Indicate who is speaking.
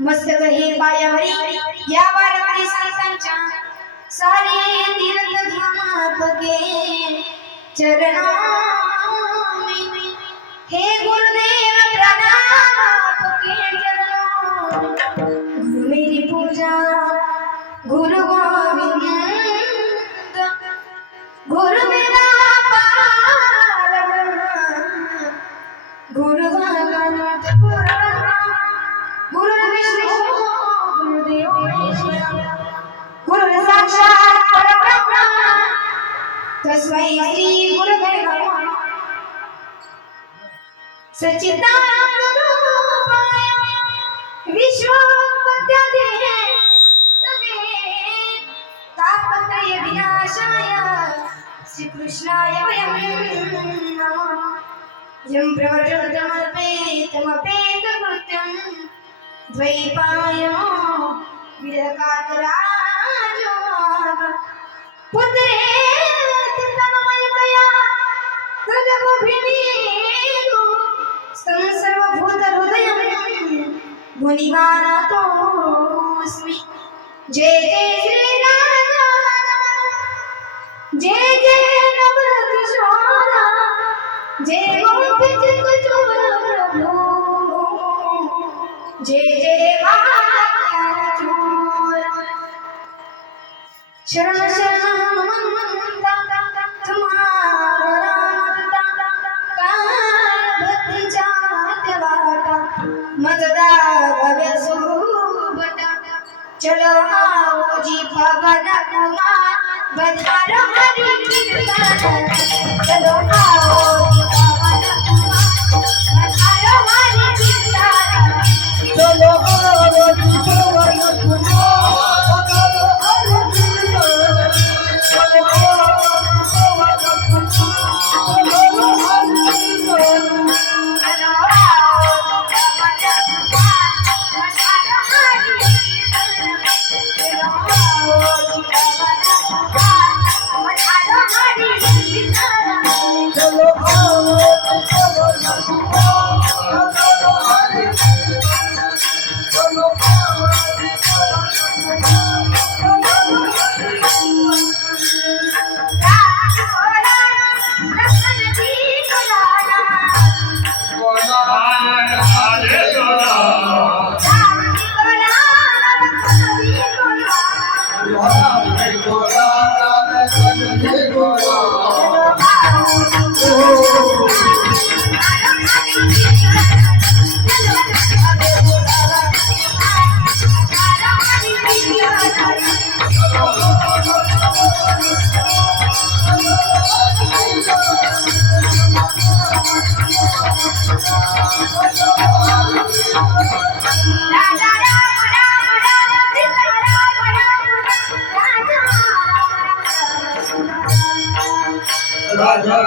Speaker 1: मस्त खलानी तुमचा पायावरी या वारकरी संतांच्या सारे तीर्थ धामापके तस्मै श्री गुरुवे नमः सच्चिदानंद रूपाय तवे तापत्रय विनाशाय श्रीकृष्णाय वयं नमः। यं प्रवर्तमपेतमपेतकृत्यं द्वैपायनो विरकातराजो मुनिमानतोऽस्मि जय जय श्रीराम जय जय नवकिशोरा जय गोपिच कचोर प्रभु जय जय चोर शरण भव्य सुबटा चलो आओ जी पवन कुमार बधारो हरि कीर्तन चलो आओ
Speaker 2: Thank you. Raja